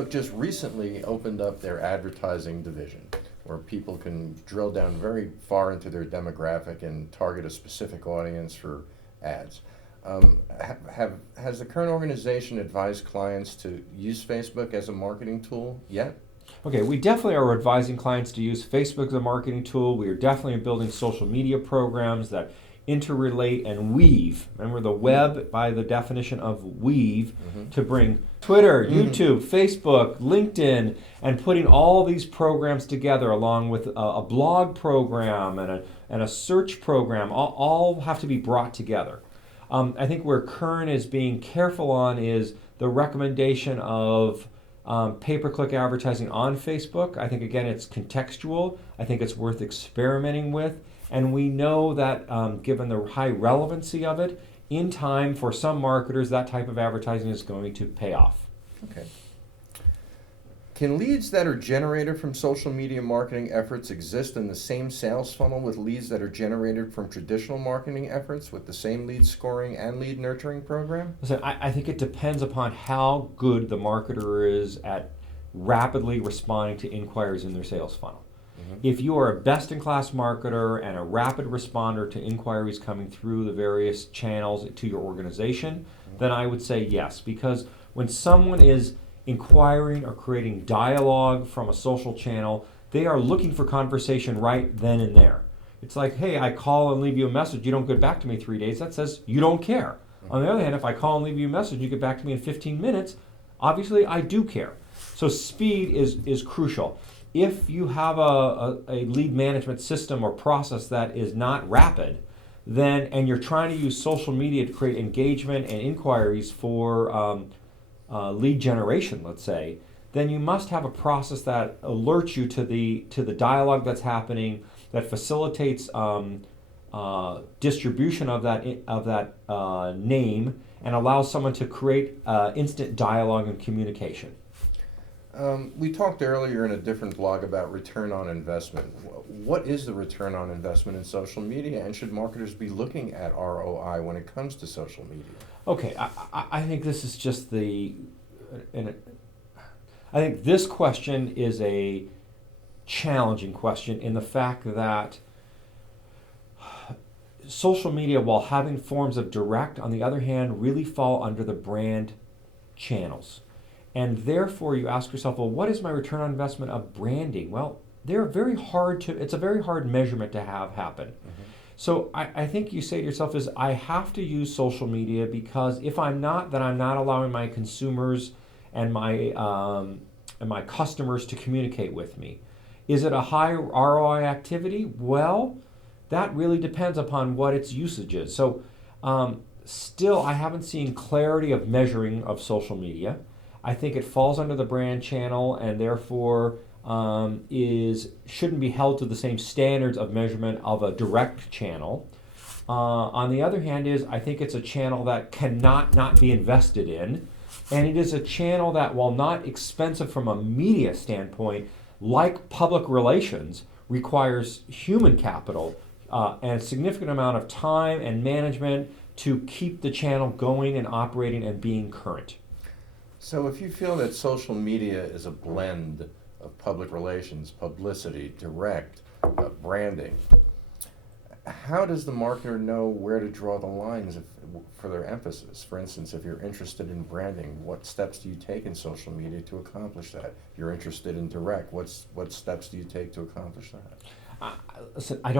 Facebook just recently opened up their advertising division where people can drill down very far into their demographic and target a specific audience for ads. Has the Kern Organization advised clients to use Facebook as a marketing tool yet? Okay, we definitely are advising clients to use Facebook as a marketing tool. We are definitely building social media programs that interrelate and weave. Remember the web by the definition of weave, to bring Twitter, YouTube, Facebook, LinkedIn, and putting all these programs together along with a blog program and a search program, all have to be brought together. I think where Kern is being careful on is the recommendation of pay-per-click advertising on Facebook. I think, again, it's contextual. I think it's worth experimenting with. And we know that given the high relevancy of it, in time for some marketers, that type of advertising is going to pay off. Okay. Can leads that are generated from social media marketing efforts exist in the same sales funnel with leads that are generated from traditional marketing efforts with the same lead scoring and lead nurturing program? Listen, I think it depends upon how good the marketer is at rapidly responding to inquiries in their sales funnel. If you are a best-in-class marketer and a rapid responder to inquiries coming through the various channels to your organization, then I would say yes, because when someone is inquiring or creating dialogue from a social channel, they are looking for conversation right then and there. It's like, hey, I call and leave you a message, you don't get back to me 3 days, that says you don't care. On the other hand, if I call and leave you a message, you get back to me in 15 minutes, obviously I do care. So speed is crucial. If you have a lead management system or process that is not rapid, then and you're trying to use social media to create engagement and inquiries for lead generation, let's say, then you must have a process that alerts you to the dialogue that's happening, that facilitates distribution of that name, and allows someone to create instant dialogue and communication. We talked earlier in a different blog about return on investment. What is the return on investment in social media, and should marketers be looking at ROI when it comes to social media? Okay, I think this is just I think this question is a challenging question in the fact that social media, while having forms of direct, on the other hand, really fall under the brand channels. And therefore, you ask yourself, well, what is my return on investment of branding? Well, it's a very hard measurement to have happen. So I think you say to yourself is, I have to use social media because if I'm not, then I'm not allowing my consumers and my customers to communicate with me. Is it a high ROI activity? Well, that really depends upon what its usage is. So still, I haven't seen clarity of measuring of social media. I think it falls under the brand channel and therefore shouldn't be held to the same standards of measurement of a direct channel. On the other hand I think it's a channel that cannot not be invested in, and it is a channel that, while not expensive from a media standpoint, like public relations, requires human capital and a significant amount of time and management to keep the channel going and operating and being current. So if you feel that social media is a blend of public relations, publicity, direct, branding, how does the marketer know where to draw the lines for their emphasis? For instance, if you're interested in branding, what steps do you take in social media to accomplish that? If you're interested in direct, what steps do you take to accomplish that? Listen, I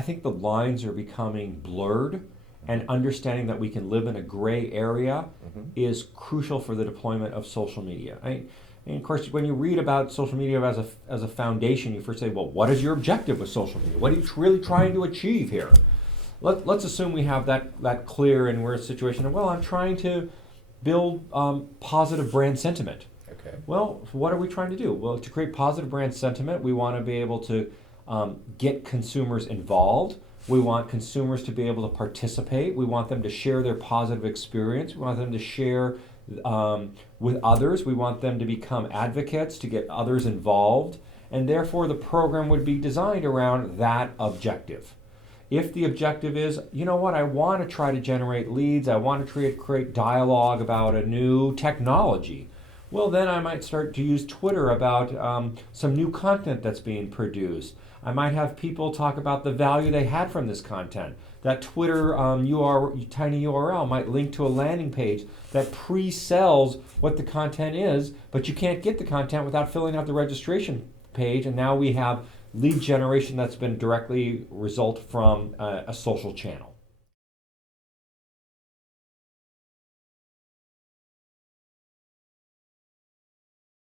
think the lines are becoming blurred, and understanding that we can live in a gray area is crucial for the deployment of social media. And of course, when you read about social media as a foundation, you first say, well, what is your objective with social media? What are you really trying to achieve here? Let's assume we have that clear and we're in a situation of, well, I'm trying to build positive brand sentiment. Okay. Well, what are we trying to do? Well, to create positive brand sentiment, we want to be able to get consumers involved. We want consumers to be able to participate. We want them to share their positive experience. We want them to share with others. We want them to become advocates, to get others involved. And therefore, the program would be designed around that objective. If the objective is, you know what, I want to try to generate leads, I want to create dialogue about a new technology, Well, then I might start to use Twitter about some new content that's being produced. I might have people talk about the value they had from this content. That Twitter tiny URL might link to a landing page that pre-sells what the content is, but you can't get the content without filling out the registration page. And now we have lead generation that's been directly result from a social channel.